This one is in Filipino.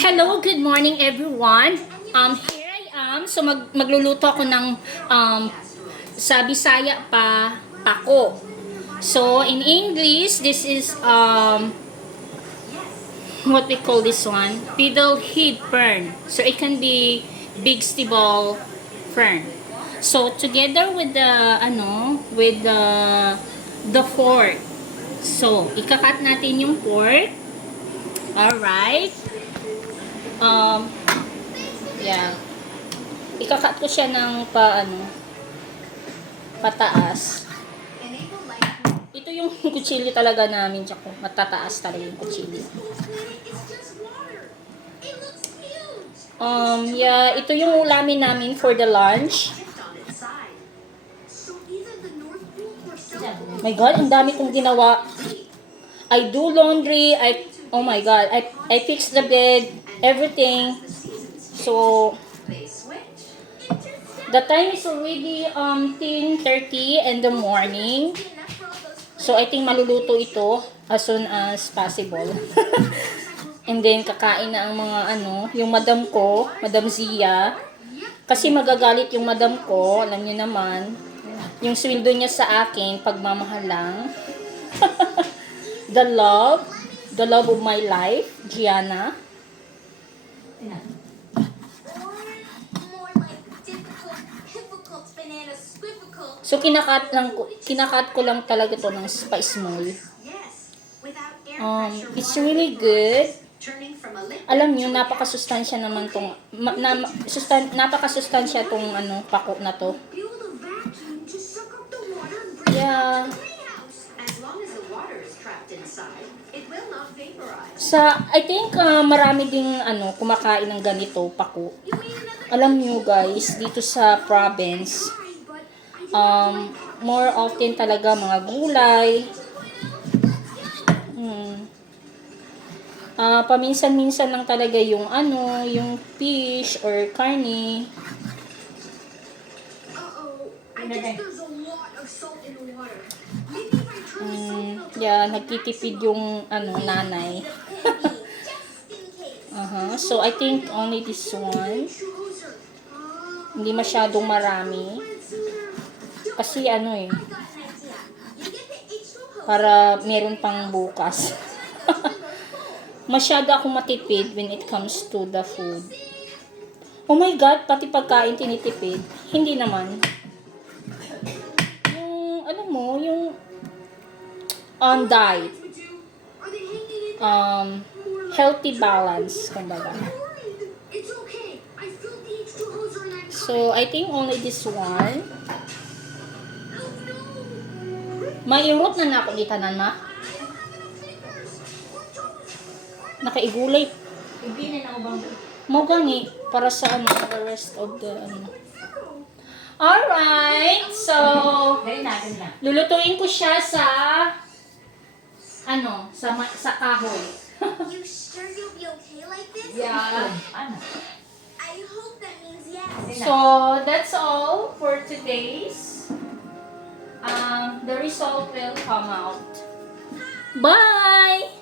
Hello, good morning everyone. Here I am. So magluluto ako ng sa Bisaya pako. So in English, this is what we call this one, fiddlehead fern. So it can be big stibble fern. So together with the pork. So ikakat natin yung pork. Alright. Yeah. Ikakat ko siya ng pataas. Ito yung kutsilyo talaga namin, tsaka matataas talaga yung kutsilyo. Yeah, ito yung ulamin namin for the lunch. My God, ang dami kong ginawa. I do laundry, oh my God, I fix the bed, everything. So the time is already 10:30 in the morning. So I think maluluto ito as soon as possible. And then kakain na ang mga yung madam ko, Madam Zia. Kasi magagalit yung madam ko, alam niyo naman. Yung sweldo niya sa akin, pagmamahal lang. The love of my life, Gianna. So kinakat ko lang talaga to ng pa-small. It's really good. Alam niyo, napakasustansya naman tong napakasustansya tong pako na to. Yeah. I think marami ding kumakain ng ganito pako. Alam niyo guys, dito sa province, more often talaga mga gulay. Paminsan-minsan lang talaga yung fish or karne. Yeah, nagtitipid yung nanay. So I think only this one. Hindi masyadong marami. Kasi para meron pang bukas. Masyado akong matipid when it comes to the food. Oh my God, pati pagkain tinitipid. Hindi naman. Yung on diet. Healthy balance, kumbaga. So, I think only this one. Mairot na ako dito, ma. Nakaigulay. Mo gani para sa the rest of the Alright, so lulutuin ko siya sa sa kahoy. You sure you'll be okay like this? Yeah. I hope that means yes. So that's all for today's. The result will come out. Bye!